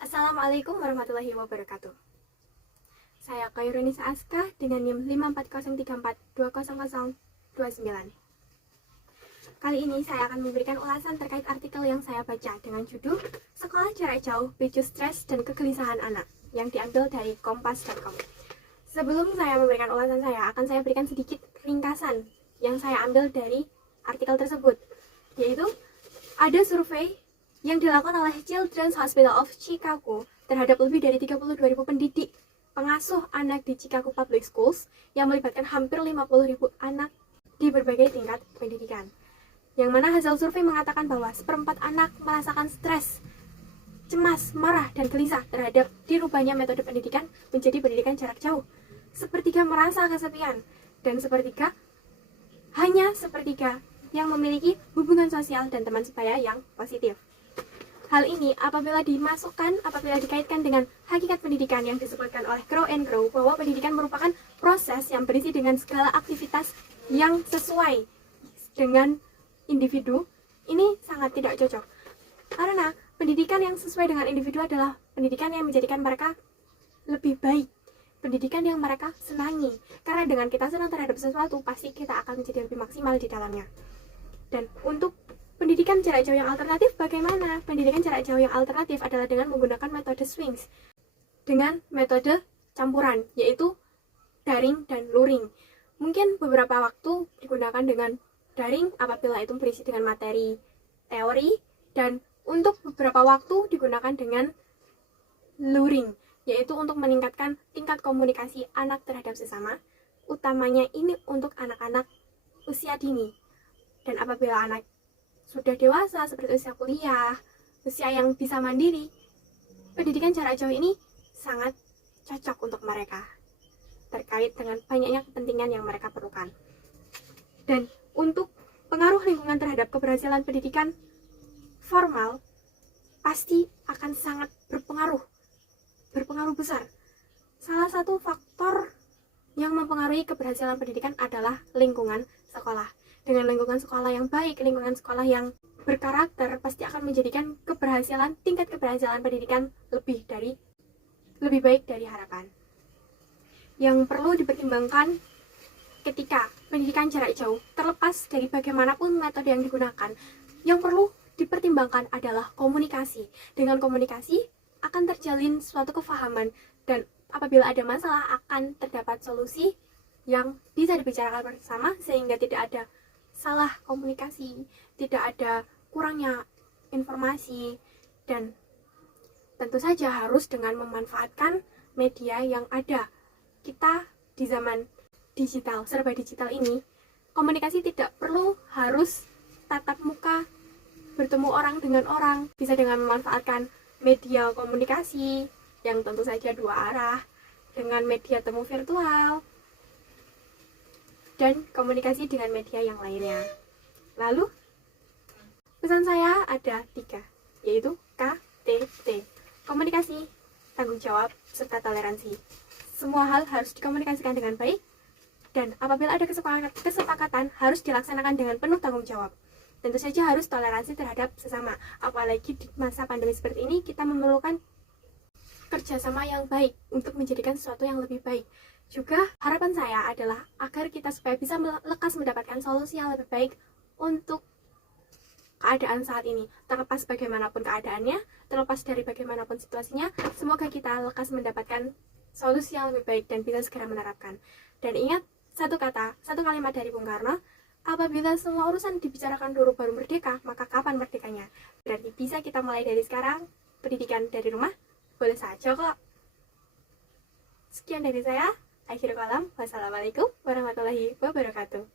Assalamualaikum warahmatullahi wabarakatuh. Saya Khairunisa Aska dengan NIM 54034200029. Kali ini saya akan memberikan ulasan terkait artikel yang saya baca dengan judul Sekolah Jarak Jauh Picu Stres dan Kegelisahan Anak yang diambil dari kompas.com. Sebelum saya memberikan ulasan akan saya berikan sedikit ringkasan yang saya ambil dari artikel tersebut, yaitu ada survei yang dilakukan oleh Children's Hospital of Chicago terhadap lebih dari 32.000 pendidik pengasuh anak di Chicago Public Schools yang melibatkan hampir 50.000 anak di berbagai tingkat pendidikan. Yang mana hasil survei mengatakan bahwa seperempat anak merasakan stres, cemas, marah, dan gelisah terhadap dirubahnya metode pendidikan menjadi pendidikan jarak jauh. Sepertiga merasa kesepian, dan hanya sepertiga yang memiliki hubungan sosial dan teman sebaya yang positif. Hal ini apabila dikaitkan dengan hakikat pendidikan yang disebutkan oleh Crow and Crow, bahwa pendidikan merupakan proses yang berisi dengan segala aktivitas yang sesuai dengan individu, ini sangat tidak cocok. Karena pendidikan yang sesuai dengan individu adalah pendidikan yang menjadikan mereka lebih baik, pendidikan yang mereka senangi. Karena dengan kita senang terhadap sesuatu, pasti kita akan menjadi lebih maksimal di dalamnya. Dan untuk pendidikan jarak jauh yang alternatif bagaimana? Pendidikan jarak jauh yang alternatif adalah dengan menggunakan metode swings, dengan metode campuran, yaitu daring dan luring. Mungkin beberapa waktu digunakan dengan daring apabila itu berisi dengan materi teori, dan untuk beberapa waktu digunakan dengan luring, yaitu untuk meningkatkan tingkat komunikasi anak terhadap sesama, utamanya ini untuk anak-anak usia dini. Dan apabila anak sudah dewasa seperti usia kuliah, usia yang bisa mandiri, pendidikan jarak jauh ini sangat cocok untuk mereka terkait dengan banyaknya kepentingan yang mereka perlukan. Dan untuk pengaruh lingkungan terhadap keberhasilan pendidikan formal pasti akan sangat berpengaruh besar. Salah satu faktor yang mempengaruhi keberhasilan pendidikan adalah lingkungan sekolah. Dengan lingkungan sekolah yang baik, lingkungan sekolah yang berkarakter, pasti akan menjadikan tingkat keberhasilan pendidikan lebih baik dari harapan. Yang perlu dipertimbangkan ketika pendidikan jarak jauh, terlepas dari bagaimanapun metode yang digunakan, yang perlu dipertimbangkan adalah komunikasi. Dengan komunikasi akan terjalin suatu kefahaman, dan apabila ada masalah akan terdapat solusi yang bisa dibicarakan bersama sehingga tidak ada salah komunikasi, tidak ada kurangnya informasi, dan tentu saja harus dengan memanfaatkan media yang ada. Kita di zaman digital, serba digital ini, komunikasi tidak perlu harus tatap muka, bertemu orang dengan orang, bisa dengan memanfaatkan media komunikasi yang tentu saja dua arah, dengan media temu virtual, dan komunikasi dengan media yang lainnya. Lalu, pesan saya ada 3, yaitu KTT. Komunikasi, tanggung jawab, serta toleransi. Semua hal harus dikomunikasikan dengan baik, dan apabila ada kesepakatan harus dilaksanakan dengan penuh tanggung jawab. Tentu saja harus toleransi terhadap sesama. Apalagi di masa pandemi seperti ini, kita memerlukan kerjasama yang baik untuk menjadikan sesuatu yang lebih baik. Juga harapan saya adalah agar kita supaya bisa lekas mendapatkan solusi yang lebih baik untuk keadaan saat ini. Terlepas bagaimanapun keadaannya, terlepas dari bagaimanapun situasinya, semoga kita lekas mendapatkan solusi yang lebih baik dan bisa segera menerapkan. Dan ingat satu kalimat dari Bung Karno, apabila semua urusan dibicarakan dulu baru merdeka, maka kapan merdekanya? Berarti bisa kita mulai dari sekarang, pendidikan dari rumah, boleh saja kok. Sekian dari saya. Akhirul kalam, wassalamualaikum warahmatullahi wabarakatuh.